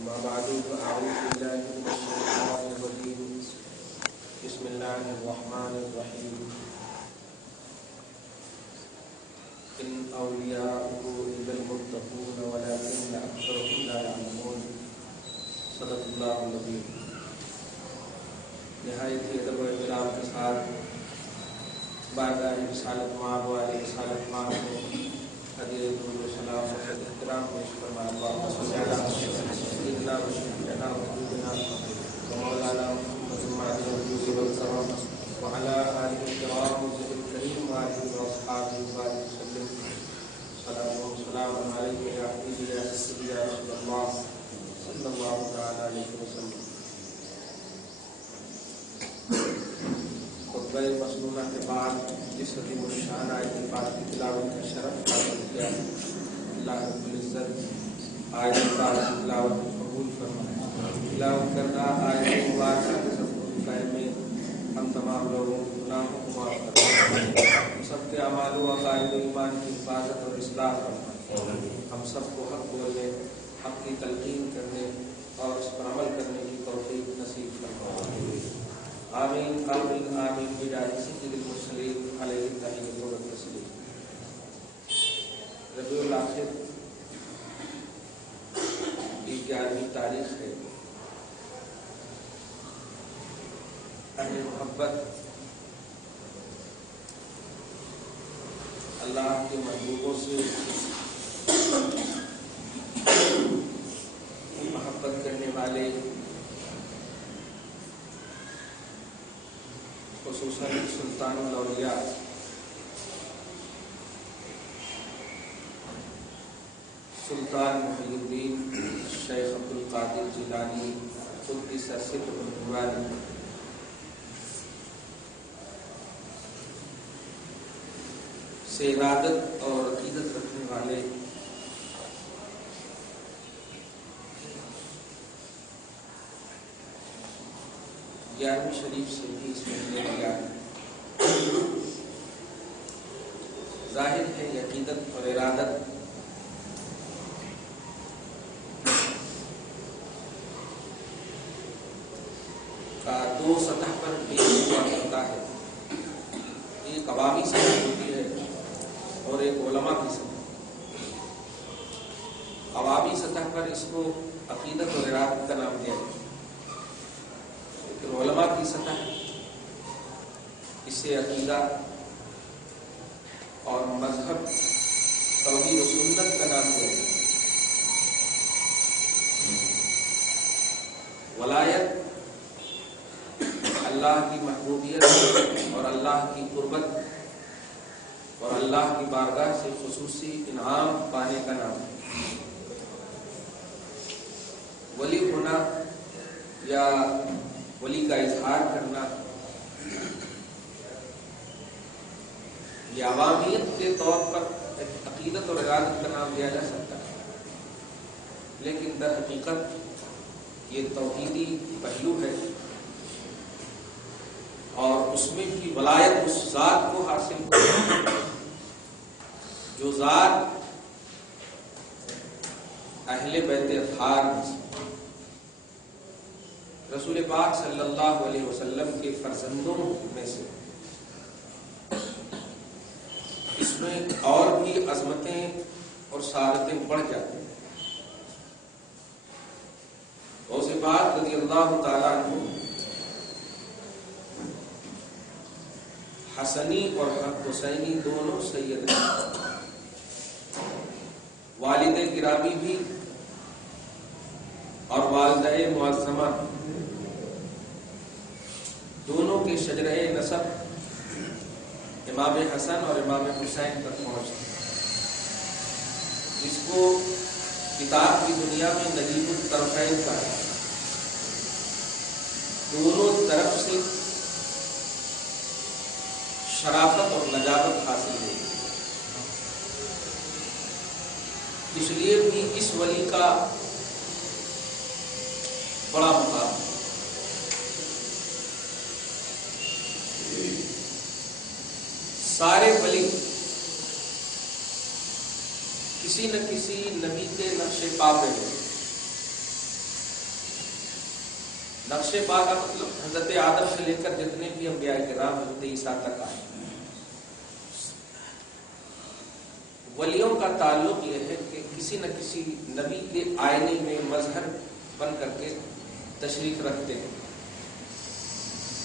أما بعد فأعوذ بالله من الشيطان الرجيم بسم الله الرحمن الرحيم إن أولياؤه إلا المتقون ولكن أكثرهم لا يعلمون صدق الله العظيم. نہایت ہی ادب و احترام کے ساتھ بارگاہ رسالت مآب والے رسالت مآب کو ہدیہ درود و سلام و احترام پیش فرمایا. اللہم صلی علی سیدنا و شفیعنا و حبیبنا و مولانا محمد المہدی الوجود والکرم وعلی آلہ الکرام وصحبہ الکریم وآلہ واصحابہ وبارک وسلم. صلاۃ و سلام علیک یا حبیبی یا سیدی یا رسول اللہ صلی اللہ تعالی علیہ وسلم. خطبہ مسنونہ کے بعد جس عظیم الشان آیت پاک کی تلاوت کا شرف حاصل کیا، اللہ رب العزت آیت پاک کی تلاوت قبول فرمائے. تلاوت کردہ آیت مبارکہ کے صفحہ خیر میں ہم تمام لوگوں کے گناہوں کو معاف فرمائے، ہم سب کے اعمال و عقائد و ایمان کی حفاظت اور اصلاح فرمائے، ہم سب کو حق بولنے، حق کی تلقین کرنے اور اس پر عمل کرنے کی توفیق نصیب فرمائے. آمین آمین آمین بجاہ سید المرسلین علیہ التحیۃ و التسلیم. ربیع الآخر کی 11ویں تاریخ ہے. اہل محبت اللہ کے محبوبوں سے محبت کرنے والے، خصوصاً سلطان الاولیاء سلطان محی الدین شیخ عبدالقادر جیلانی قدس سرہ النورانی سے ارادت اور عقیدت رکھنے والے گیارہویں شریف سے بھی اس میں لیا گیا ہے. ظاہر ہے یہ عقیدت اور ارادت کا دو سطح پر پیش ہوا کرتا ہے. ایک عوامی سطح ہوتی ہے اور ایک علماء کی سطح. عوامی سطح پر اس کو عقیدت اور ارادت کا نام دیا ہے، علماء کی سطح اسے عقیدہ اور مذہب توحید و سنت کا نام دیا. ولایت اللہ کی محبوبیت اور اللہ کی قربت اور اللہ کی بارگاہ سے خصوصی انعام پانے کا نام ہے. ولی ہونا یا ولی کا اظہار کرنا یہ عوامیت کے طور پر عقیدت اور ارادت کا نام دیا جا سکتا ہے، لیکن در حقیقت یہ توحیدی پہلو ہے اور اس میں بھی ولایت اس ذات کو حاصل ہو جو ذات اہل بیت اطہار رسول پاک صلی اللہ علیہ وسلم کے فرزندوں میں سے. اس میں اور بھی عظمتیں اور سعادتیں بڑھ جاتی ہیں. غوث پاک رضی اللہ تعالیٰ عنہ حسنی اور حسینی دونوں سید ہیں. والد گرامی بھی اور والدہ معظمہ دونوں کے شجرہ نسب امام حسن اور امام حسین تک پہنچتے، جس کو کتاب کی دنیا میں نجیب الطرفین کا ہے. دونوں طرف سے شرافت اور نجابت حاصل ہوئی. اس لیے بھی اس ولی کا بڑا مقام ہے. سارے ولی کسی نہ کسی نبی کے نقش پا پہ ہیں. نقش پا کا مطلب حضرت آدم سے لے کر جتنے بھی انبیاء کرام حضرت عیسیٰ تک آئے. ولیوں کا تعلق یہ ہے کہ کسی نہ کسی نبی کے آئینے میں مظہر بن کر کے تشریف رکھتے ہیں.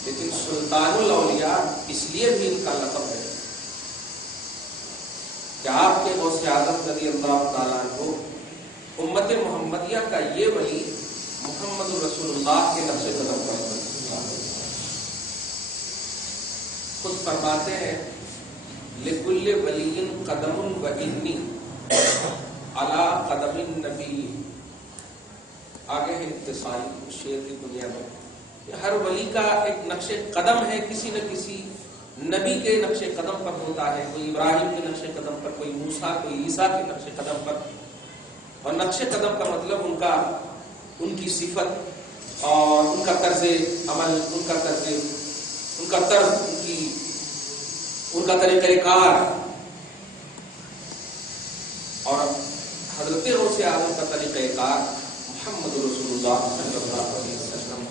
لیکن سلطان الاولیاء اس لیے بھی ان کا لقب ہے کہ آپ کے غوث اعظم رضی اللہ تعالیٰ عنہ امت محمدیہ کا یہ ولی محمد رسول اللہ کے نقش قدم پر خود فرماتے ہیں لکل ولی قدم و انی علی قدم النبی. آگے ہے اتصالی شعر کی دنیا میں ہر ولی کا ایک نقش قدم ہے، کسی نہ کسی نبی کے نقش قدم پر ہوتا ہے. کوئی ابراہیم کے نقش قدم پر، کوئی موسیٰ، کوئی عیسیٰ کے نقش قدم پر. اور نقش قدم کا مطلب ان کی صفت اور ان کا طرز عمل، ان کا طریقہ کار، اور حضرت غوث اعظم کا طریقہ کار محمد رسول اللہ صلی اللہ علیہ وسلم.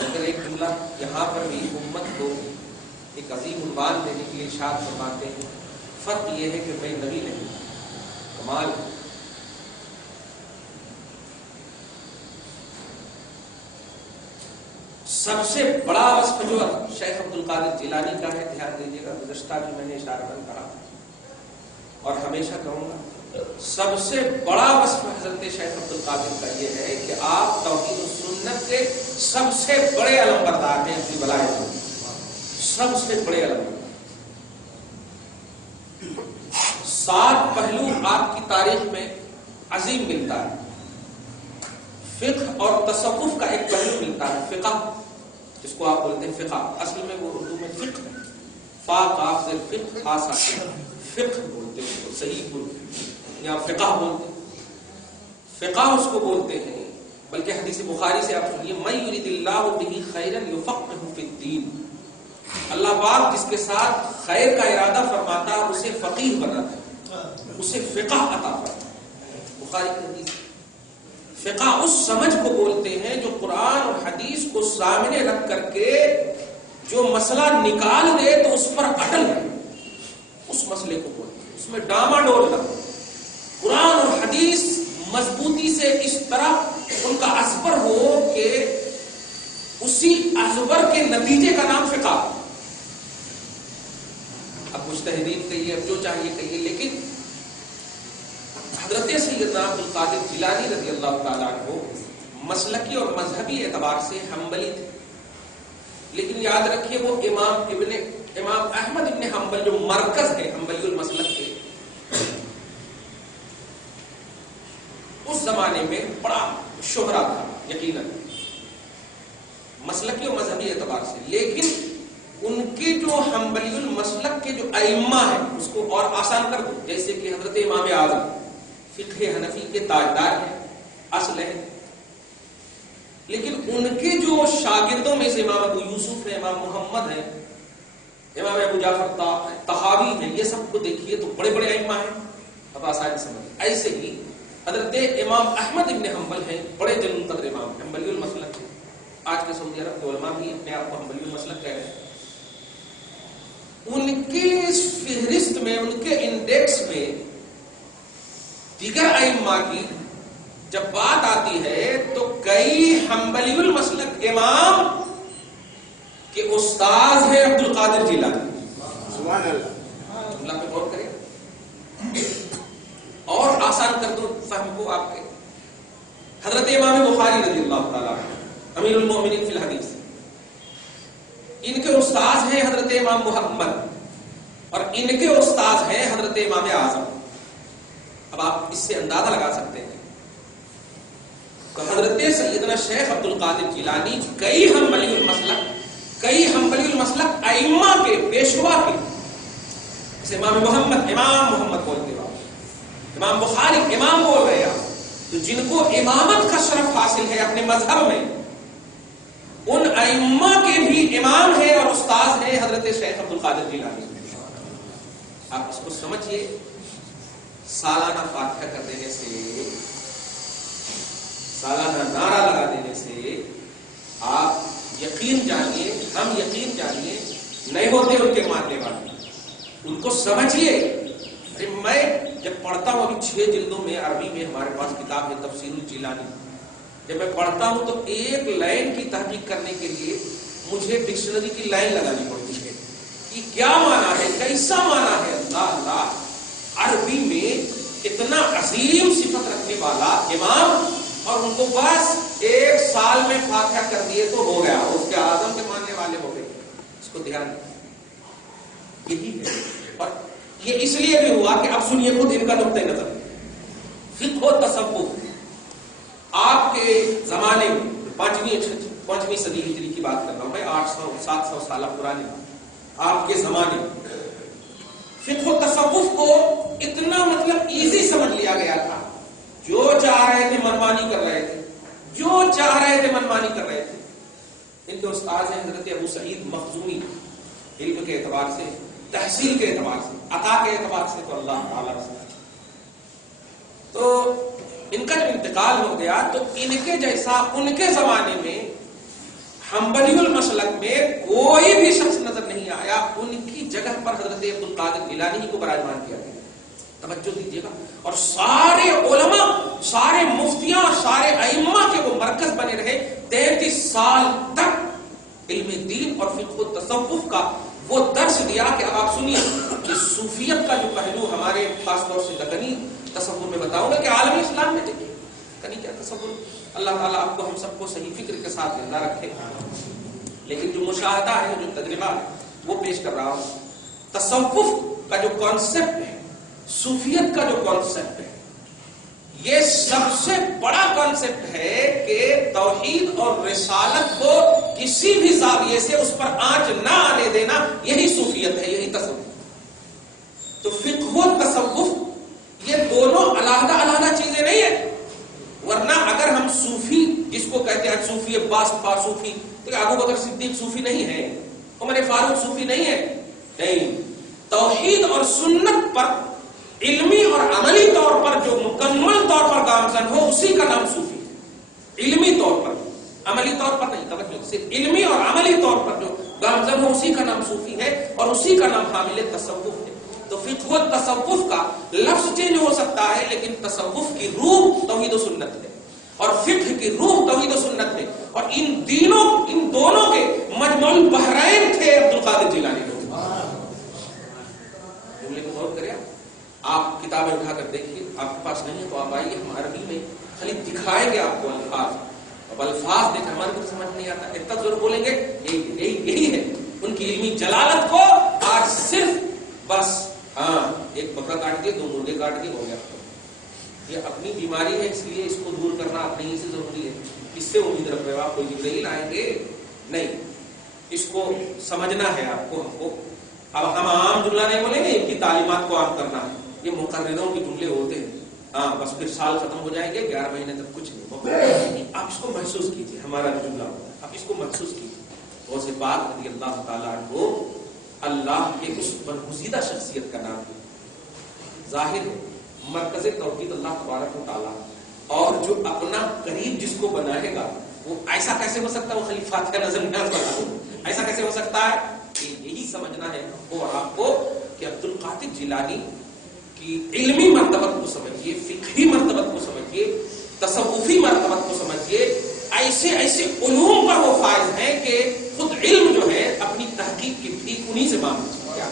اگر ایک جملہ یہاں پر بھی امت کو ایک عظیم عنوان دینے کے لیے ارشاد فرماتے ہیں، فرق یہ ہے کہ میں نبی نہیں. کمال سب سے بڑا وصف جو شیخ عبد القادر جیلانی کا ہے، دھیان دیجیے گا، گزشتہ بھی میں نے اشارتاً کہا اور ہمیشہ کہوں گا، سب سے بڑا وصف حضرت شیخ عبد القادر کا یہ ہے کہ آپ توحید و سنت کے سب سے بڑے علم بردار ہیں. اپنی ولایت میں سب سے بڑے علم بردار. 7 پہلو آپ کی تاریخ میں عظیم ملتا ہے. فقہ اور تصوف کا ایک پہلو ملتا ہے، فقہ جس کو آپ بولتے ہیں فقہ، اصل میں وہ اردو میں فقہ ہے. فا قاف سے فقہ خاصا فقہ بولتے ہیں، صحیح بولتے ہیں یا فقہ بولتے ہیں. فقہ اس کو بولتے ہیں. بلکہ حدیث بخاری سے آپ سنیے، من یرید اللہ بہ خیرا یفقہہ فی الدین. اللہ پاک جس کے ساتھ خیر کا ارادہ فرماتا ہے اسے فقیہ بناتا ہے، اسے فقہ عطا فرماتا ہے. بخاری کی حدیث. فقہ اس سمجھ کو بولتے ہیں جو قرآن اور حدیث کو سامنے رکھ کر کے جو مسئلہ نکال دے تو اس پر اٹل ہے، اس مسئلے کو بولتے ہیں. اس میں ڈاما ڈول نہ، قرآن اور حدیث مضبوطی سے اس طرح ان کا ازبر ہو کہ اسی ازبر کے نتیجے کا نام فقہ. اب مجتہدین کہیے، اب جو چاہیے کہیے، لیکن حضرت سیدنا عبد القادر جیلانی رضی اللہ تعالیٰ عنہ مسلکی اور مذہبی اعتبار سے حنبلی تھے. لیکن یاد رکھیے وہ امام احمد ابن حنبل جو مرکز ہے حنبلی المسلک کے، اس زمانے میں بڑا شہرا تھا یقیناً مسلکی اور مذہبی اعتبار سے. لیکن ان کے جو حنبلی المسلک کے جو ائمہ ہیں اس کو اور آسان کر دو، جیسے کہ حضرت امام اعظم فقہ حنفی کے تاجدار ہیں، اصل ہے. لیکن ان کے جو شاگردوں میں سے امام ابو یوسف ہیں، امام محمد ہیں، امام ابو جعفر طحاوی ہیں، یہ سب کو دیکھیے تو بڑے بڑے ائمہ ہیں. اب آسانی سمجھ. ایسے ہی حضرت امام احمد ابن حنبل ہیں، بڑے جلیل قدر امام، حنبلی المسلک ہیں. آج کے سعودی عرب کے علماء بھی اپنے آپ کو حنبلی المسلک کہہ رہے ہیں. ان کی فہرست میں، ان کے انڈیکس میں دیگر ائمہ کی جب بات آتی ہے تو کئی حنبلی المسلک امام کے استاذ ہیں عبد القادر جیلانی. سبحان اللہ. جملہ پہ غور کریں اور آسان کر دو فہم کو آپ کے. حضرت امام بخاری رضی اللہ تعالیٰ امیر المومنین فی الحدیث، ان کے استاذ ہیں حضرت امام محمد اور ان کے استاذ ہیں حضرت امام اعظم. اب آپ اس سے اندازہ لگا سکتے ہیں کہ حضرت سیدنا شیخ عبد القادر جیلانی کئی حنبلی المسلک ائمہ کے پیشوا کے، جیسے امام محمد بولتے ہو، امام بخاری امام بول رہے ہیں، تو جن کو امامت کا شرف حاصل ہے اپنے مذہب میں، ان ائمہ کے بھی امام ہیں اور استاذ ہیں حضرت شیخ عبد القادر جیلانی. آپ اس کو سمجھیے. سالانہ فاتحہ کر دینے سے، سالانہ نعرہ لگا دینے سے سمجھیے. ارے میں جب پڑھتا ہوں، ابھی 6 جلدوں میں عربی میں ہمارے پاس کتاب ہے تفسیر الجیلانی، جب میں پڑھتا ہوں تو ایک لائن کی تحقیق کرنے کے لیے مجھے ڈکشنری کی لائن لگانی پڑتی ہے کہ کیا معنی ہے، کیسا معنی ہے. اللہ اللہ، عربی میں اتنا عظیم صفت رکھنے والا امام، اور ان کو بس 1 سال میں فاتحہ کر دیے تو ہو گیا، اس کے اعظم کے ماننے والے ہو گئے. اس کو دھیان یہی ہے. اور یہ اس لیے بھی ہوا کہ اب سنیے خود ان کا نقطۂ نظر. فقہ و تصوف آپ کے زمانے میں 5ویں صدی ہجری کی بات کر رہا ہوں میں، 800-700 سال پرانے آپ کے زمانے میں فقہ و تصوف کو اتنا مطلب ایزی سمجھ لیا گیا تھا. جو چاہ رہے تھے منمانی کر رہے تھے، جو چاہ رہے تھے منمانی کر رہے تھے. ان کے استاد ہیں حضرت ابو سعید مخزومی، علم کے اعتبار سے، تحصیل کے اعتبار سے، عطا کے اعتبار سے تو اللہ تعالیٰ سے. تو ان کا جب انتقال ہو گیا تو ان کے جیسا ان کے زمانے میں حنبلی المسلک میں کوئی بھی شخص نظر نہیں آیا. ان کی جگہ پر حضرت عبد القادر جیلانی کو براجمان کیا گیا. توجہ دیجیے گا. اور سارے علماء، سارے مفتیاں، سارے ائمہ کے وہ مرکز بنے رہے. 33 سال تک علم دین اور فقہ و تصوف کا وہ درس دیا کہ اب آپ سنیے کہ صوفیت کا جو پہلو ہمارے خاص طور سے لدنی تصور میں بتاؤں گا کہ عالمی اسلام میں دیکھیے کنی کیا تصور. اللہ تعالیٰ آپ کو ہم سب کو صحیح فکر کے ساتھ زندہ رکھے. لیکن جو مشاہدہ ہے، جو تجربہ ہے، وہ پیش کر رہا ہوں. تصوف کا جو کانسیپٹ ہے، صوفیت کا جو کانسیپٹ ہے، یہ سب سے بڑا کانسیپٹ ہے کہ توحید اور رسالت کو کسی بھی زاویے سے اس پر آنچ نہ آنے دینا. یہی صوفیت ہے، یہی تصوف. تو فقہ و تصوف یہ دونوں علیحدہ علیحدہ چیزیں نہیں ہیں. ورنہ اگر ہم صوفی جس کو کہتے ہیں صوفی عباس صوفی، تو ابو بکر صدیق صوفی نہیں ہے، عمر فاروق صوفی نہیں ہے. نہیں، توحید اور سنت پر علمی اور عملی طور پر جو مکمل طور پر گامزن ہو اسی کا نام صوفی ہے. علمی طور پر، عملی طور پر نہیں، توجہ، صرف علمی اور عملی طور پر جو گامزن ہو اسی کا نام صوفی ہے، اور اسی کا نام حامل تصوف ہے. تو فقہ و تصوف کا لفظ چینج ہو سکتا ہے، لیکن تصوف کی روح توحید و سنت ہے، اور فقہ کی روح توحید و سنت ہے. اور ان دونوں کے مجمع البحرین تھے عبد القادر جیلانی کو. جملے کو غور کریں. آپ کتابیں اٹھا کر دیکھیے، آپ کے پاس نہیں ہے تو آپ آئیے، ہم عربی میں خالی دکھائیں گے آپ کو الفاظ. اب الفاظ دیکھ ہمارے کو سمجھ نہیں آتا، اتنا ضرور بولیں گے. یہی ہے ان کی علمی جلالت کو. آج صرف بس ایک بکرا کاٹ کے 2 مرغے کاٹ کے ہو گیا. یہ اپنی بیماری ہے، اس لیے اس کو دور کرنا اپنے ہی سے ضروری ہے. اس سے امید رکھ رہے ہو آپ کوئی جبرائیل آئیں گے نہیں. اس کو سمجھنا ہے آپ کو، ہم کو. اب ہم عام جملہ نہیں بولیں گے، ان کی تعلیمات کو عام کرنا ہے. یہ مقرروں کے جملے ہوتے ہیں. بس پھر سال ختم ہو جائیں گے، 11 مہینے تک کچھ نہیں. آپ اس کو محسوس کیجیے، ہمارا جو جملہ ہوتا ہے آپ اس کو محسوس کیجیے. غوث پاک رضی اللہ تعالیٰ عنہ اللہ کے اس برگزیدہ شخصیت کا نام ہے. ظاہر ہے مرکز توحید اللہ تبارک و تعالیٰ، اور جو اپنا قریب جس کو بنائے گا وہ ایسا کیسے ہو سکتا ہے؟ وہ خلیفہ کا نظر نیاز بتا، ایسا کیسے ہو سکتا ہے؟ یہی سمجھنا ہے ہم کو اور آپ کو کہ عبد القادر جیلانی کی علمی مرتبت کو سمجھیے، فقہی مرتبت کو سمجھیے، تصوفی مرتبت کو سمجھیے. ایسے علوم پر وہ فائز ہیں کہ خود علم جو ہے اپنی تحقیق کی بھی انہی سے مانگتی ہے.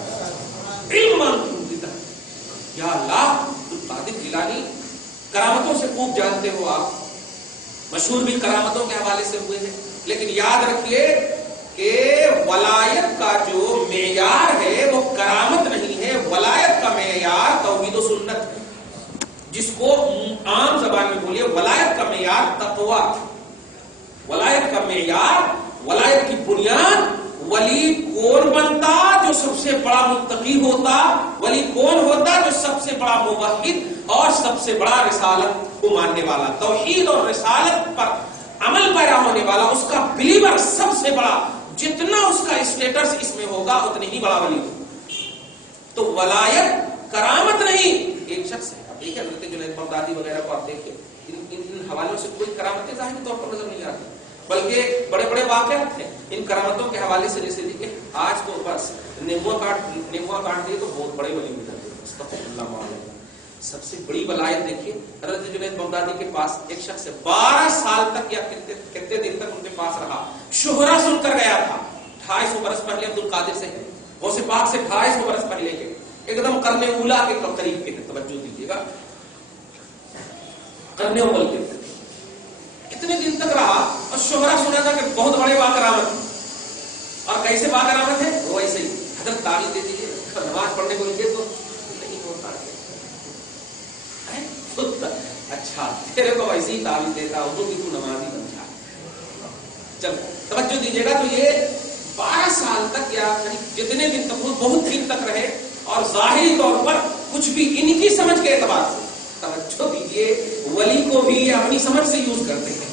علم مانگتی ہوں کی تحقیق. یا اللہ، عبد القادر جیلانی کرامتوں سے خوب جانتے ہو آپ، مشہور بھی کرامتوں کے حوالے سے ہوئے ہیں. لیکن یاد رکھیے کہ ولایت کا جو معیار ہے وہ کرامت نہیں ہے. ولایت کا معیار توحید و سنت ہے. جس کو عام زبان میں بولیے، ولایت کا معیار تقویٰ. ولایت کا معیار، ولایت کی بنیاد، ولی کون بنتا جو سب سے بڑا متقی ہوتا؟ ولی کون ہوتا جو سب سے بڑا موحد اور سب سے بڑا رسالت کو ماننے والا، توحید اور رسالت پر عمل پیرا ہونے والا، اس کا بلیور سب سے بڑا، جتنا اس کا اسٹیٹس اس میں ہوگا اتنی ہی بڑا ولی ہوگا. تو ولایت کرامت نہیں. ایک شخص ہے، اب دیکھیں حضرت جنید بغدادی وغیرہ کو آپ دیکھیں، ان حوالوں سے کوئی کرامت ظاہری طور پر نظر نہیں آتی. بلکہ بڑے بڑے واقعات ہیں ان کرامتوں کے حوالے سے. جیسے دیکھیں آج تو بس نیبوا کاٹ دیے تو بہت بڑے ولی ہو جاتے ہیں. استغفر اللہ. سب سے بڑی ولایت دیکھیے حضرت جنید بغدادی کے پاس ایک شخص 12 سال تک یا کتنے دن تک ان کے پاس رہا, شہرہ سن کر گیا تھا. 250 برس پہلے عبد القادر سے ہے, غوث پاک سے 250 برس پہلے کے ایک دم قرن اولا کے قریب کے. توجہ دیجیے گا, قرن اول کے اتنے دن تک رہا اور شہرہ سنا تھا کہ بہت بڑے باکرامت. اور کیسے باکرامت ہے وہ ایسے ہی حضرت تعویذ دے دیجیے, نماز پڑھنے کو لیجیے تو نہیں ہوتا. اچھا تیرے کو ویسے ہی تعویذ دیتا ہوں کہ تو نمازی بن جا. چل توجہ دیجیے گا. تو یہ 12 سال تک یا جتنے دن تک, بہت دن تک رہے اور ظاہری طور پر کچھ بھی ان کی سمجھ کے اعتبار سے. توجہ دیجیے, ولی کو بھی اپنی سمجھ سے یوز کرتے ہیں,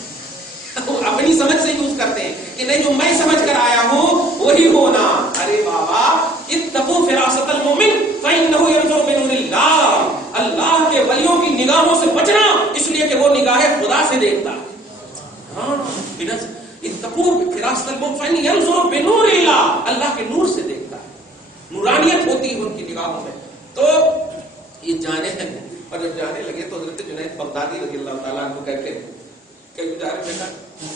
اپنی سمجھ سے یوز کرتے ہیں کہ نہیں جو میں سمجھ کر آیا ہوں وہی ہونا. ارے بابا اتقوا فراست المؤمن فانه ينظر من نور اللہ. اللہ کے ولیوں کی نگاہوں سے بچنا, اس لیے کہ وہ نگاہیں خدا سے دیکھتا ہے. ہاں اتقوا فراست المؤمن فانه ينظر بنور اللہ, اللہ کے نور سے دیکھتا ہے, نورانیت ہوتی ہے ان کی نگاہوں میں. تو یہ جانے ہیں, اور جب جانے لگے تو حضرت جنید بغدادی رضی اللہ تعالیٰ عنہ کہتے ہیں کہ بیچارے بیٹا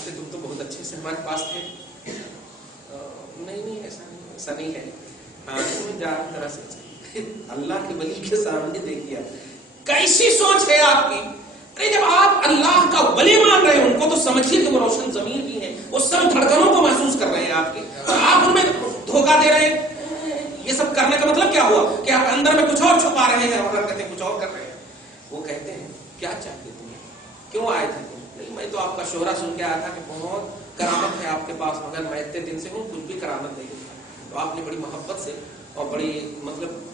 تم تو بہت اچھے سے ہمارے پاس تھے. نہیں ایسا نہیں ہے. ہاں تمہیں جا طرح سے اللہ کے ولی کے سامنے دیکھیے کیسی سوچ ہے آپ کی. ارے جب آپ اللہ کا ولی مان رہے ہیں ان کو تو سمجھیے کہ وہ روشن ضمیر بھی ہے, وہ سب دھڑکنوں کو محسوس کر رہے ہیں آپ کے, اور آپ ان میں دھوکہ دے رہے ہیں. یہ سب کرنے کا مطلب کیا ہوا کہ آپ اندر میں کچھ اور چھپا رہے ہیں اور کہتے ہیں کچھ اور کر رہے ہیں. وہ کہتے ہیں کیا چاہتے تمہیں, کیوں آئے تھے تم؟ نہیں میں تو آپ کا شہرہ سن کے آیا تھا کہ بہت کرامت ہے آپ کے پاس, مگر میں اتنے دن سے ہوں کچھ بھی کرامت نہیں ہوتا. تو آپ نے بڑی محبت سے اور بڑی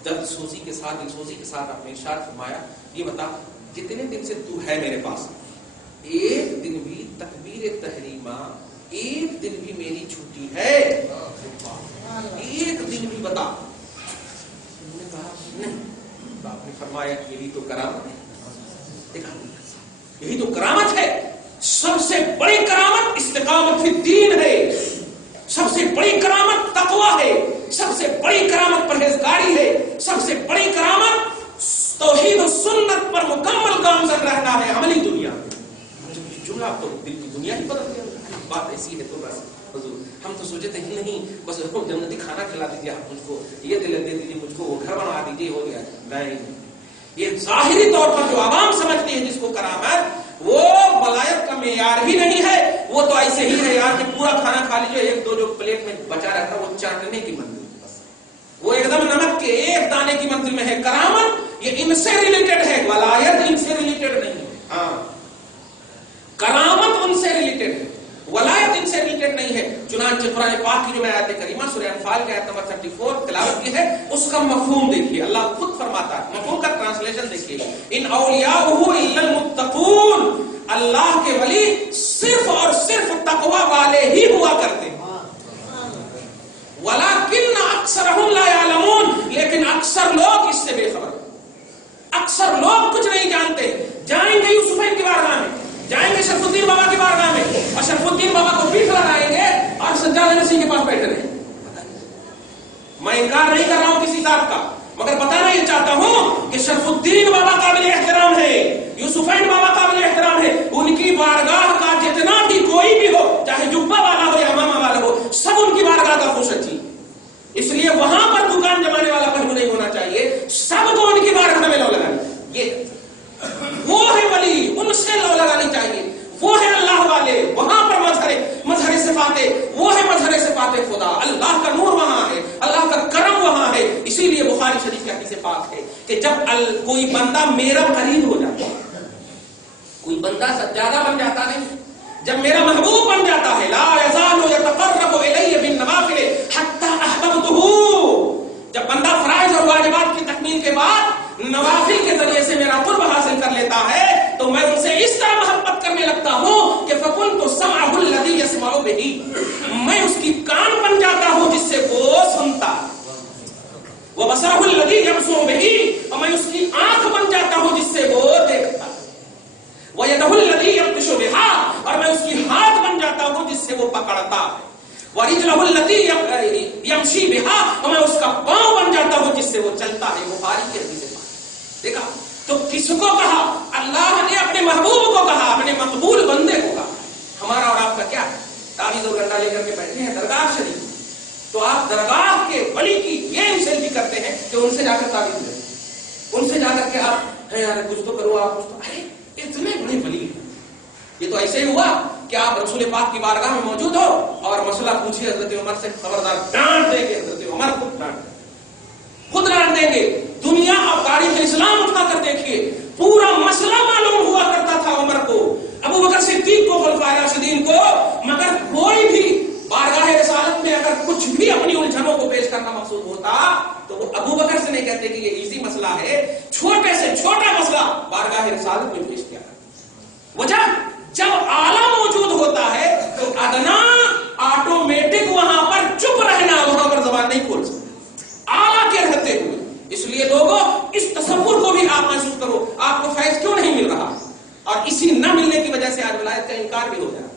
درد سوزی کے ساتھ, دل سوزی کے ساتھ آپ نے ارشاد فرمایا یہ بتا جتنے دن سے تو ہے میرے پاس, ایک دن بھی تکبیر تحریمہ, ایک دن بھی میری چھٹی ہے, ایک دن بھی بتا. انہوں نے کہا نہیں. تو آپ نے فرمایا کہ یہی تو کرامت ہے. دیکھا یہی تو کرامت ہے. سب سے بڑی کرامت استقامت فی الدین ہے, سب سے بڑی کرامت تقوی ہے, سب سے بڑی کرامت پرہیزگاری ہے, سب سے بڑی کرامت توحید و سنت پر مکمل گامزن رہنا ہے عملی دنیا. جملہ تو دل کی دنیا ہی بدل گیا. بات ایسی ہے تو بس حضور ہم تو سوچے تھے ہی نہیں بس جنتی کھانا کھلا دیجیے آپ مجھ کو, یہ دل دے دیجیے مجھ کو, وہ گھر بنا دیجیے, ہو گیا. نہیں, یہ ظاہری طور پر جو عوام سمجھتی ہے جس کو کرامت, وہ ولایت کا معیار ہی نہیں ہے. وہ تو ایسے ہی ہے یار کہ پورا کھانا کھا لیجیے, ایک دو جو پلیٹ میں بچا رہتا وہ چاٹنے کی منزل, بس وہ ایک دم نمک کے ایک دانے کی منزل میں ہے. کرامت یہ ان سے ریلیٹڈ ہے, ولایت ان سے ریلیٹڈ نہیں ہے. ہاں کرامت ان سے ریلیٹڈ ہے, ولایت ان سے ریلیٹڈ نہیں ہے. چنانچہ قرآن پاک کی جو آیت کریمہ سورہ انفال کی آیت نمبر 34 تلاوت کی ہے, اس کا مفہوم دیکھیے. اللہ خود فرماتا ہے, مفہوم کا ٹرانسلیشن دیکھیے, ان اولیاءہ الا المتقون, اللہ کے ولی صرف اور صرف تقوی والے ہی ہوا کرتے ہیں. ولکن اکثرهم لا يعلمون, لیکن اکثر لوگ اس سے بے خبر, اکثر لوگ کچھ نہیں جانتے. جائیں گے یوسفین کی بارگاہ میں, جائیں گے شرف الدین بابا کی بارگاہ میں, اور شرف الدین بابا کو پیٹھ لگائیں گے اور سجاد نصیر کے پاس بیٹھے رہیں. میں انکار نہیں کر رہا ہوں کسی ذات کا, مگر بتانا یہ چاہتا ہوں کہ شرف الدین بابا قابل احترام ہے, یوسفین بابا قابل احترام ہے. ان کی بارگاہ کا جتنا بھی کوئی بھی ہو, چاہے جبہ والا ہو یا امامہ والا ہو, سب ان کی بارگاہ کا خوش اچھی. اس لیے وہاں پر دکان جمانے والا پہلو نہیں ہونا چاہیے, سب کو ان کی بارگاہ میں لو لگانی. یہ وہ ہے ولی, ان سے لو لگانی چاہیے. وہ ہے اللہ والے, وہاں پر مظہر صفات, وہ ہے مظہر صفات خدا. اللہ کا نور وہاں ہے, اللہ کا کرم وہاں ہے. اسی لیے بخاری شریف کی حدیث پاک ہے کہ جب کوئی بندہ میرا قریب ہو جاتا ہے, کوئی بندہ سجادہ بن جاتا نہیں, جب میرا محبوب بن جاتا ہے, لا یزال یتقرب الی بالنوافل حتی احببتہ, جب بندہ فرائض اور واجبات کی تکمیل کے بعد نوافل کے ذریعے سے میرا قرب حاصل کر لیتا ہے, تو میں ان سے اس طرح محبت کرنے لگتا ہوں کہ فَكُنْتُ سَمْعَهُ الَّذِي يَسْمَعُ بِهِ, میں اس کی کان بن جاتا ہوں جس سے وہ سنتا, وَبَصَرَهُ الَّذِي يَبْصُرُ بِهِ, اور میں اس کی آنکھ بن جاتا ہوں جس سے وہ دیکھتا, وَيَدَهُ الَّذِي يَبْطِشُ بِهَا, اور میں اس کی ہاتھ بن جاتا ہوں جس وَرِجْلَهُ الَّتِي يَمْشِي بِهَا، اور میں اس کا پاؤں بن جاتا ہوں جس سے وہ چلتا ہے. بخاری کی حدیث ہے. دیکھا تو کس کو کہا؟ اللہ نے اپنے محبوب کو کہا، اپنے مقبول بندے کو کہا. ہمارا اور آپ کا کیا ہے؟ تعویذ اور گنڈا لے کر کے بیٹھے ہیں درگاہ شریف، تو آپ درگاہ کے ولی کی یہ انسلٹ بھی کرتے ہیں کہ ان سے جا کر تعویذ لیں، ان سے جا کر کے آپ یار کچھ تو کرو، آپ کچھ تو، ارے اتنے بڑے ولی ہیں. یہ تو ایسے ہی ہوا کہ آپ رسول پاک کی بارگاہ میں موجود ہو اور مسئلہ پوچھیے حضرت عمر سے، خبردار ڈانٹ دیں گے. حضرت عمر خود ڈانٹ دیں گے. دنیا اب تاریخ اسلام اٹھا کر دیکھیے، پورا مسئلہ معلوم ہوا کرتا تھا عمر کو، ابو بکر صدیق کو، خلفائے راشدین کو، مگر کوئی بھی بارگاہ رسالت میں اگر کچھ بھی اپنی الجھنوں کو پیش کرنا مقصود ہوتا تو وہ ابو بکر سے نہیں کہتے کہ یہ ایزی مسئلہ ہے، چھوٹے سے چھوٹا مسئلہ بارگاہ رسالت میں پیش کیا. وجہ جب اعلیٰ موجود ہوتا ہے تو ادنا آٹومیٹک وہاں پر چپ رہنا، وہاں پر زبان نہیں کھول سکتا اعلیٰ کے رہتے ہوئے. اس لیے لوگوں اس تصور کو بھی آپ محسوس کرو، آپ کو فیض کیوں نہیں مل رہا، اور اسی نہ ملنے کی وجہ سے آج ولایت کا انکار بھی ہو جائے،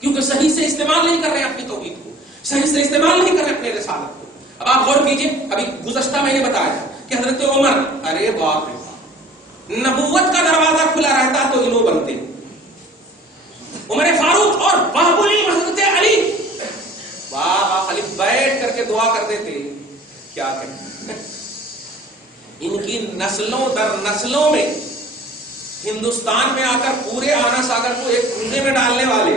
کیونکہ صحیح سے استعمال نہیں کر رہے اپنی توحید کو، صحیح سے استعمال نہیں کر رہے اپنے رسالت کو. اب آپ غور کیجئے، ابھی گزشتہ میں نے بتایا کہ حضرت عمر، ارے باپ رے، نبوت کا دروازہ کھلا رہتا تو انہوں بنتے. عمر فاروق اور باہبلی حضرت علی، واہ علی بیٹھ کر کے دعا کرتے تھے. کیا کریں، ان کی نسلوں در نسلوں میں ہندوستان میں آ کر پورے آنا ساگر کو ایک کنویں میں ڈالنے والے،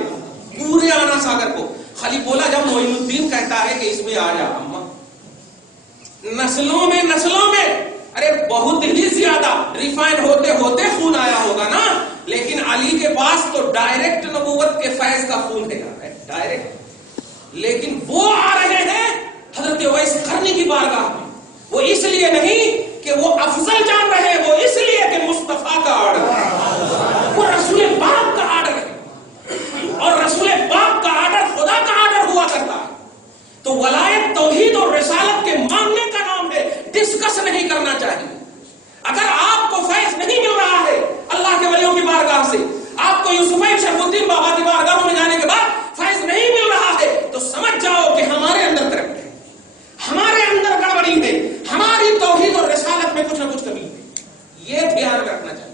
پورے آنا ساگر کو. خالی بولا جب معین الدین کہتا ہے کہ اس میں آ جا اما، نسلوں میں ارے بہت ہی زیادہ ریفائن ہوتے ہوتے خون آیا ہوگا نا، لیکن علی کے پاس تو ڈائریکٹ نبوت کے فیض کا خون ہے ڈائریکٹ. لیکن وہ آ رہے ہیں حضرت اویس قرنی کی بارگاہ میں، وہ اس لیے نہیں کہ وہ افضل جان رہے، وہ اس لیے کہ مصطفیٰ کا آرڈر ہے، وہ رسول پاک کا آرڈر ہے، اور رسول پاک کا آرڈر خدا کا آرڈر ہوا کرتا ہے. تو ولایت توحید اور رسالت کے ماننے کا نام ہے، ڈسکس نہیں کرنا چاہیے. اگر آپ کو فیض نہیں مل رہا ہے اللہ کے ولیوں کی بارگاہ سے، آپ کو یوسف شرف الدین بابا کی بارگاہ میں جانے کے بعد فیض نہیں مل رہا ہے، تو سمجھ جاؤ کہ ہمارے اندر کرپٹ ہے، ہمارے اندر گڑبڑی ہے، ہماری توحید اور رسالت میں کچھ نہ کچھ کمی ہے. یہ دھیان رکھنا چاہیے.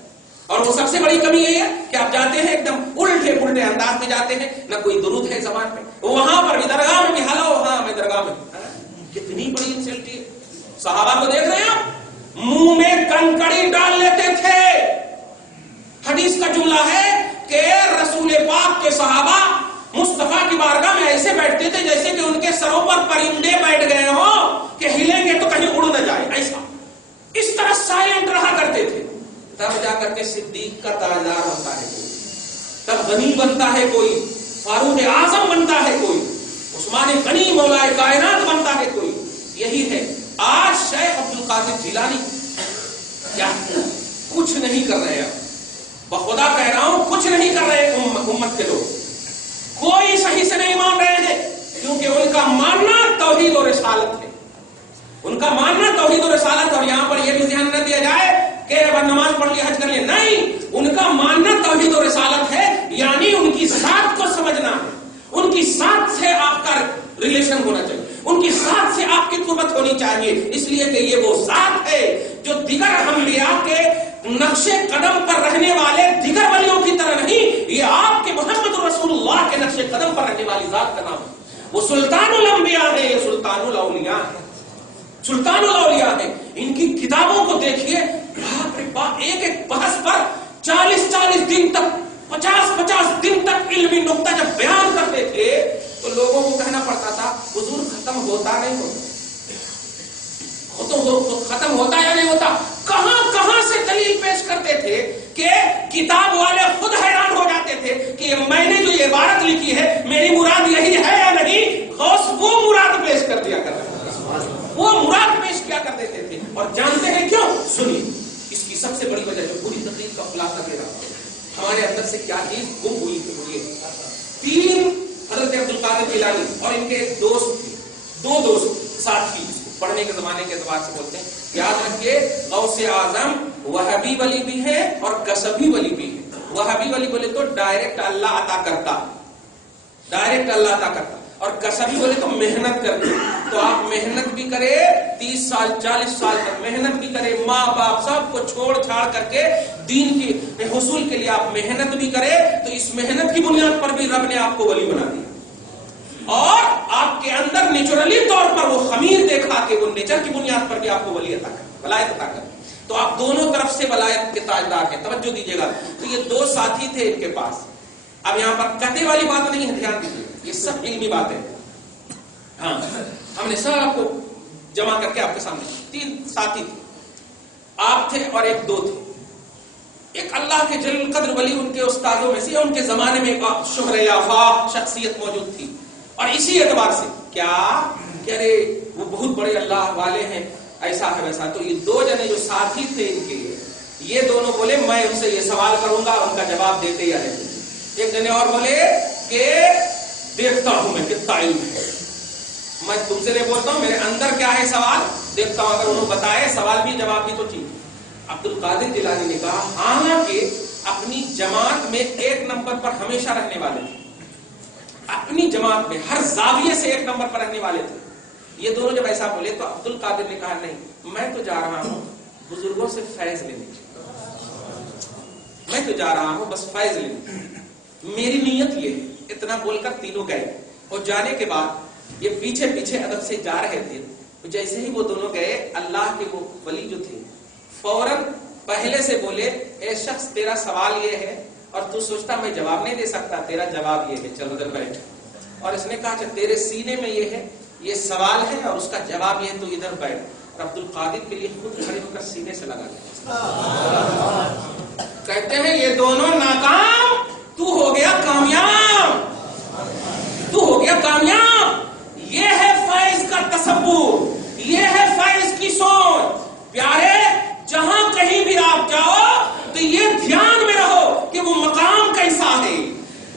اور وہ سب سے بڑی کمی یہ ہے کہ آپ جاتے ہیں ایک دم الٹے پلٹے انداز میں جاتے ہیں، نہ کوئی درود ہے زبان پہ، وہاں پر بھی درگاہ میں بھی ہلو، ہاں میں درگاہ میں. کتنی بڑی انسلٹی ہے. صحابہ کو دیکھ رہے ہیں آپ، منہ میں کنکڑی ڈال لیتے تھے. حدیث کا جملہ ہے کہ رسول پاک کے صحابہ مصطفیٰ کی بارگاہ میں ایسے بیٹھتے تھے جیسے کہ ان کے سروں پر پرندے بیٹھ گئے ہوں کہ ہلیں گے تو کہیں اڑ نہ جائے، ایسا اس طرح سائلنٹ رہا کرتے تھے. تب جا کر کے صدیق کا تاجدار بنتا ہے کوئی، تب غنی بنتا ہے کوئی، فاروق اعظم بنتا ہے کوئی، عثمان غنی مولا کائنات بنتا ہے کوئی. یہی ہے آج شیخ عبد القادر جیلانی کیا کچھ نہیں کر رہے ہیں. بخدا کہہ رہا ہوں کچھ نہیں کر رہے امت کے لوگ، کوئی صحیح سے نہیں مان رہے ہیں، کیونکہ ان کا ماننا توحید اور رسالت ہے، ان کا ماننا توحید اور رسالت. اور یہاں پر یہ بھی ذہن نہ دیا جائے کہ نماز پڑھ لیا حج کر لیا، نہیں، ان کا ماننا توحید اور رسالت ہے، یعنی ان کی ذات کو سمجھنا ہے، ان کی ذات سے آپ کا ریلیشن ہونا چاہیے، ان کی ذات سے آپ کی قربت ہونی چاہیے، اس لیے کہ یہ وہ ذات ہے جو دیگر انبیاء کے نقش قدم پر رہنے والے دیگر ولیوں کی طرح نہیں، یہ آپ کے محمد رسول اللہ کے نقش قدم پر رہنے والی ذات کا نام ہے. وہ سلطان الانبیاء ہے، یہ سلطان الاولیاء ہے، سلطان الاولیاء ہے. ان کی کتابوں کو دیکھیے، باپ رے باپ، ایک ایک بحث پر 40 دن تک، 50 دن تک علمی نقطہ جب بیان کرتے تھے تو لوگوں کو کہنا پڑتا تھا حضور ختم ہوتا نہیں ہوتا، ختم ہوتا یا نہیں ہوتا. کہاں سے دلیل پیش کرتے تھے کہ کتاب والے خود حیران ہو جاتے تھے کہ میں نے جو یہ عبارت لکھی ہے میری مراد یہی ہے یا نہیں. غوث وہ مراد پیش کر دیا کرتے تھے، وہ مراد پیش کیا کر دیتے تھے. اور جانتے ہیں کیوں؟ سنیے، اس کی سب سے بڑی وجہ جو پوری تقریر کا خلاصہ دے رہا ہوں، ہمارے اندر سے کیا چیز گم ہوئی تھی. 3 حضرت عبد القادر جیلانی اور ان کے ایک دوست تھے، 2 دوست ساتھی، پڑھنے کے زمانے کے اعتبار سے بولتے ہیں. یاد رکھیے، غوث اعظم وہابی ولی بھی ہے اور کسبی ولی بھی ہے. وہابی ولی بولے تو ڈائریکٹ اللہ عطا کرتا، ڈائریکٹ اللہ عطا کرتا. اور کسبی بولے تو محنت کرتے. تو آپ محنت بھی کرے 30 سال 40 سال تک محنت بھی کرے, ماں باپ سب کو چھوڑ چھاڑ کر کے دین کے حصول کے لیے آپ محنت بھی کرے, تو اس محنت کی بنیاد پر بھی رب نے آپ کو ولی بنا دیا. اور آپ کے اندر نیچرلی طور پر وہ خمیر دیکھا کہ وہ نیچر کی بنیاد پر بھی آپ کو ولی عطا کر, ولایت عطا کر. تو آپ دونوں طرف سے ولایت کے تاجدار ہیں. توجہ دیجیے گا. تو یہ دو ساتھی تھے ان کے پاس. اب یہاں پر کتے والی بات نہیں ہے, دھیان دیجیے, یہ سب علمی بات ہے. ہاں, ہم نے سب کو جمع کر کے آپ کے سامنے 3 ساتھی تھے. آپ تھے اور ایک دو تھے. ایک اللہ کے جلیل قدر ولی ان کے استادوں میں سے, ان کے زمانے میں ایک شہرہ آفاق شخصیت موجود تھی. اور اسی اعتبار سے کیا کہ ارے وہ بہت بڑے اللہ والے ہیں, ایسا ہے ویسا. تو یہ 2 جنے جو ساتھی تھے ان کے, یہ دونوں بولے میں ان سے یہ سوال کروں گا, ان کا جواب دیتے یا نہیں. ایک جنے اور بولے کہ دیکھتا ہوں میں کتنا علم ہے, میں تم سے نہیں بولتا ہوں, میرے اندر کیا ہے سوال دیکھتا ہوں. اگر انہوں بتائے سوال بھی جواب بھی تو ٹھیک. عبد القادر جیلانی نے کہا حالانکہ اپنی جماعت میں 1 نمبر پر ہمیشہ رہنے والے تھے, اپنی جماعت میں ہر زاویے سے 1 نمبر پر رہنے والے تھے. یہ دونوں جب ایسا بولے تو عبد القادر نے کہا نہیں, میں تو جا رہا ہوں بزرگوں سے فیض لینے, میں تو جا رہا ہوں بس فیض لینے, میری نیت یہ ہے. اتنا بول کر تینوں گئے. اور جانے کے بعد یہ پیچھے پیچھے ادب سے جا رہے تھے. جیسے ہی وہ دونوں گئے, اللہ کے وہ ولی جو تھے فوراً پہلے سے بولے اے شخص تیرا سوال یہ ہے اور تو سوچتا میں جواب نہیں دے سکتا, تیرا جواب یہ ہے, چل ادھر بیٹھ. اور اس نے کہا کہ تیرے سینے میں یہ ہے, یہ سوال ہے اور اس کا جواب یہ ہے, تو ادھر بیٹھ. اور عبد القادر کے لیے خود کھڑے ہو کر سینے سے لگا لیا. کہتے ہیں یہ دونوں ناکام, تو ہو گیا کامیاب, تو ہو گیا کامیاب. یہ ہے فیض کا تصور, یہ ہے فیض کی سوچ. پیارے جہاں کہیں بھی آپ جاؤ تو یہ دھیان میں رہو کہ وہ مقام کیسا ہے,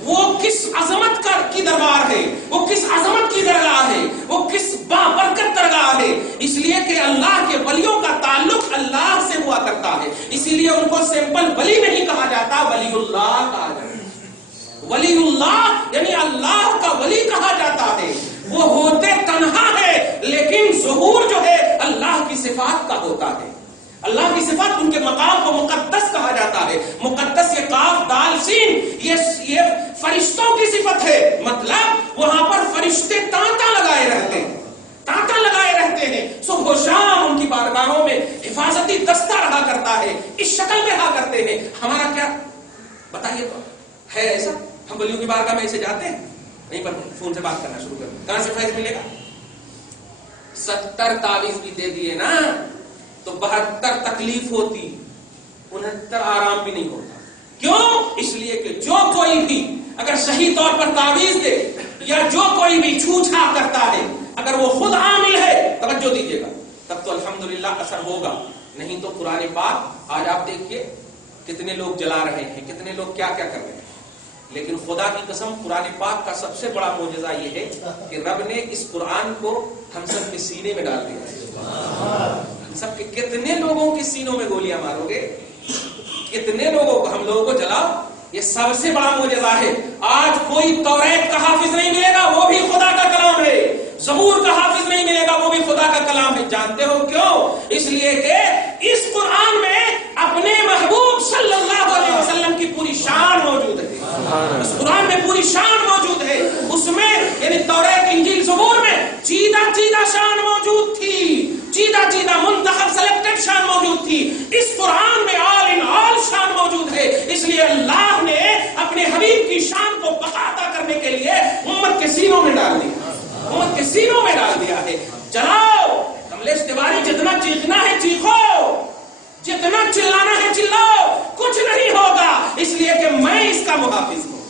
وہ کس عظمت کی دربار ہے, وہ کس عظمت کی درگاہ ہے, وہ کس بابرکت درگاہ ہے. اس لیے کہ اللہ کے ولیوں کا تعلق اللہ سے ہوا کرتا ہے, اسی لیے ان کو سمپل ولی نہیں کہا جاتا, ولی اللہ کہا جاتا ہے. ولی اللہ یعنی اللہ کا ولی کہا جاتا ہے. وہ ہوتے تنہا ہے لیکن ظہور جو ہے اللہ کی صفات کا ہوتا ہے. اللہ کی صفات, ان کے مقام کو مقدس کہا جاتا ہے. مقدس یہ قاف دال سین, یہ فرشتوں کی صفت ہے. مطلب وہاں پر فرشتے تانتا لگائے رہتے ہیں, تانتا لگائے رہتے ہیں. صبح و شام ان کی بارگاہوں میں حفاظتی دستہ رہا کرتا ہے, اس شکل میں رہا کرتے ہیں. ہمارا کیا بتائیے تو ہے ایسا؟ ہم ولیوں کی بارگاہ میں ایسے جاتے ہیں نہیں, پر فون سے بات کرنا شروع کر, کہاں سے فیض ملے گا؟ 70 تعویذ بھی دے دیے نا تو 72 تکلیف ہوتی, 69 آرام بھی نہیں ہوتا. کیوں؟ اس لیے کہ جو کوئی بھی اگر صحیح طور پر تعویذ دے یا جو کوئی بھی چھو چھا کرتا ہے, اگر وہ خود عامل ہے, توجہ دیجیے گا, تب تو الحمدللہ اثر ہوگا. نہیں تو قرآن پاک آج آپ دیکھیے کتنے لوگ جلا رہے ہیں, کتنے لوگ کیا کیا کر رہے ہیں. لیکن خدا کی قسم قرآن پاک کا سب سے بڑا معجزہ یہ ہے کہ رب نے اس قرآن کو ہم سب کے سینے میں ڈال دیا. ہم سب کے کتنے لوگوں کے سینوں میں گولیاں مارو گے, کتنے لوگوں کو, ہم لوگوں کو جلاؤ. یہ سب سے بڑا معجزہ ہے. آج کوئی توریت کا حافظ نہیں ملے گا, وہ بھی خدا کا کلام ہے. زبور کا حافظ نہیں ملے گا, وہ بھی خدا کا کلام ہے. جانتے ہو کیوں؟ اس لیے کہ اس قرآن میں اپنے محبوب صلی اللہ علیہ وسلم کی پوری شان موجود ہے. اس قرآن میں پوری شان موجود ہے. اس میں یعنی توریت, انجیل, زبور میں چیدہ چیدہ شان موجود تھی, چیدہ چیدہ منتخب سلیکٹڈ شان موجود تھی. اس قرآن میں آل ان آل شان موجود ہے. اس لیے اللہ نے اپنے حبیب کی شان کو بقاتا کرنے کے لیے امت کے سینوں میں ڈال دیا, امت کے سینوں میں ڈال دیا ہے. چلاؤ کملیش تیواری, جتنا چیخنا ہے چیخو, جتنا چلانا ہے چلاؤ, کچھ نہیں ہوگا. اس لیے کہ میں اس کا محافظ ہوں,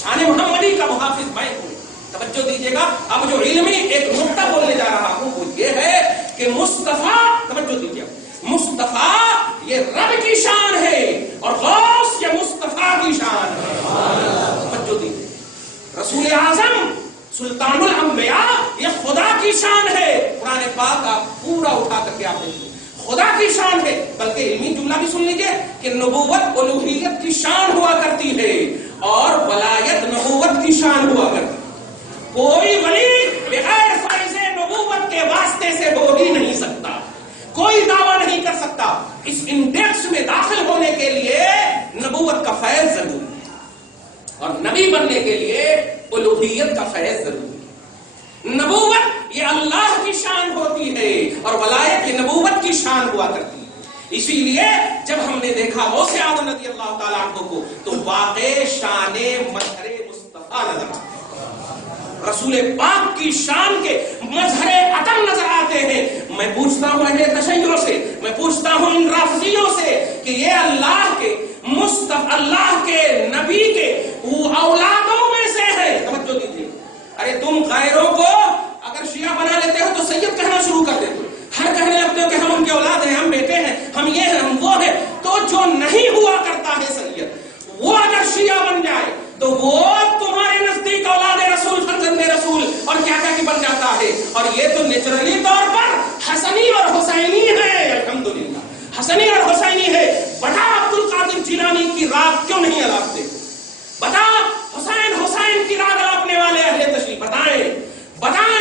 شان محمدی کا محافظ میں ہوں. توجہ دیجیے گا. اب جو علمی ایک نقطہ بولنے جا رہا ہوں وہ یہ ہے کہ مصطفیٰ, توجہ دیجیے, مصطفیٰ یہ رب کی شان ہے اور غوث یہ مصطفیٰ کی شان ہے. توجہ دیجیے. رسول اعظم سلطان الانبیاء یہ خدا کی شان ہے. قرآن پاک کا پورا اٹھا کر کے آپ دیکھیے خدا کی شان ہے. بلکہ علمی جملہ بھی سن لیجیے کہ نبوت الوہیت کی شان ہوا کرتی ہے اور ولایت نبوت کی شان ہوا کرتی ہے. کوئی ولی بغیر فیض نبوت کے واسطے سے ہو ہی نہیں سکتا، کوئی دعویٰ نہیں کر سکتا۔ اس انڈیکس میں داخل ہونے کے لیے نبوت کا فیض ضروری ہے، اور نبی بننے کے لیے الوہیت کا فیض ضروری ہے۔ نبوت یہ اللہ کی شان ہوتی ہے، اور ولایت یہ نبوت کی شان ہوا کرتی ہے۔ اسی لیے جب ہم نے دیکھا غوث اعظم رضی اللہ تعالیٰ عنہ کو تو واقع شان مظہر مصطفیٰ نظر آتے ہیں، رسول پاک کی شان کے مظہر عطم نظر آتے ہیں۔ میں پوچھتا ہوں اہل تشیع سے، میں پوچھتا ہوں ان رافضیوں سے کہ یہ اللہ کے مصطفیٰ، اللہ کے نبی کے اولادوں میں سے ہے۔ توجہ دیجیے، ارے تم غیروں کو اگر شیعہ بنا لیتے ہو تو سید کہنا شروع کر دیتے ہو، ہر کہنے لگتے ہو کہ ہم ان کے اولاد ہیں، ہم بیٹے ہیں، ہم یہ ہیں، ہم وہ ہیں۔ تو جو نہیں ہوا کرتا ہے سید، وہ اگر شیعہ بن جائے تو وہ تمہارے نزدیک اولاد رسول، فرزند رسول اور کیا کیا بن جاتا ہے۔ اور یہ تو نیچرلی طور پر حسنی اور حسینی ہے، الحمدللہ حسنی اور حسینی ہے۔ بتا عبد القادر جیلانی کی راگ کیوں نہیں الاپتے؟ بتا حسین حسین کی راگ الاپنے والے اہل تشیع بتائیں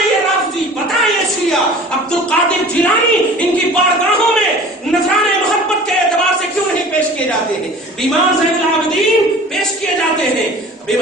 یہ رافضی، بتائیں یہ شیعہ عبد القادر جیلانی ان کی بارگاہوں میں نذرانے محبت کے اعتبار سے کیوں نہیں پیش کیے جاتے ہیں؟ بیمار زین العابدین پیش کیے جاتے ہیں،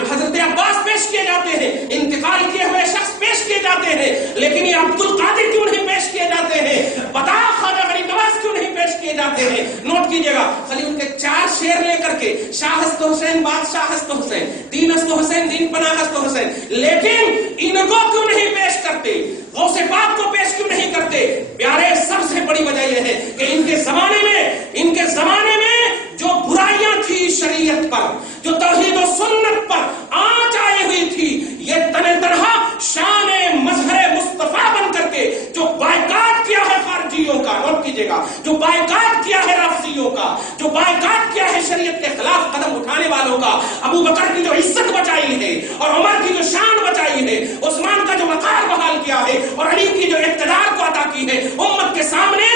حضرت عباس پیش کیے جاتے ہیں، انتقال کیے ہوئے شخص پیش کیے جاتے ہیں، لیکن یہ عبد القادر کیوں نہیں پیش کیے جاتے ہیں؟ بتا خواجہ غریب نواز کیوں نہیں پیش کیے جاتے ہیں؟ نوٹ کیجئے گا، خالی ان کے 4 شعر لے کر کے شاہ ہست حسین، بادشاہ ہست حسین، دین ہست حسین، دین پناہ ہست حسین، لیکن ان کو کیوں نہیں پیش کرتے؟ غوث پاک کو پیش کیوں نہیں کرتے؟ پیارے سب سے بڑی وجہ یہ ہے کہ ان کے زمانے میں جو برائیاں تھی شریعت پر، جو توحید و سنت پر آنچ آئی ہوئی تھی، یہ تنہ تنہا شان مظہر مصطفیٰ بن کر کے جو بائیکاٹ کیا ہے خارجیوں کا، نوٹ کیجئے گا، جو بائیکاٹ کیا ہے رافضیوں کا، جو بائیکاٹ کیا ہے شریعت کے خلاف قدم اٹھانے والوں کا، ابو بکر کی جو عزت بچائی ہے اور عمر کی جو شان بچائی ہے، عثمان کا جو وقار بحال کیا ہے اور علی کی جو اقتدار کو عطا کی ہے، امت کے سامنے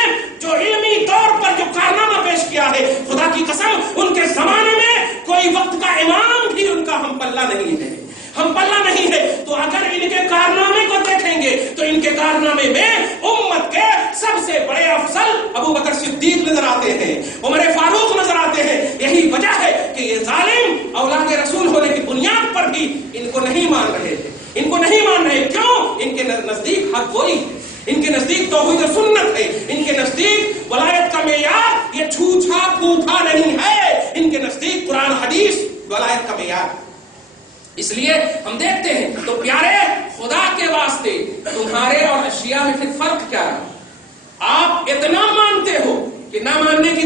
جو علمی طور پر جو کارنامہ پیش کیا ہے، خدا کی قسم ان کے زمانے میں کوئی وقت کا امام بھی ان کا ہم پلہ نہیں ہے، ہم پلہ نہیں ہے۔ تو اگر ان کے کارنامے کو دیکھیں گے تو ان کے کارنامے میں امت کے سب سے بڑے افضل ابو بکر صدیق نظر آتے ہیں، عمر فاروق نظر آتے ہیں۔ یہی وجہ ہے کہ یہ ظالم اولاد رسول ہونے کی بنیاد پر بھی ان کو نہیں مان رہے ہیں، ان کو نہیں مان رہے۔ کیوں؟ ان کے نزدیک حق وہی ہے، ان کے نزدیک توحید و سنت ہے، ان کے نزدیک ولایت کا معیار یہ چھوچھا پھوٹا نہیں ہے، ان کے نزدیک قرآن حدیث ولایت کا معیار۔ اس لیے ہم دیکھتے ہیں تو پیارے خدا کے واسطے تمہارے اور شیعہ میں پھر فرق کیا ہے؟ آپ اتنا مانتے ہو کہ نہ ماننے کی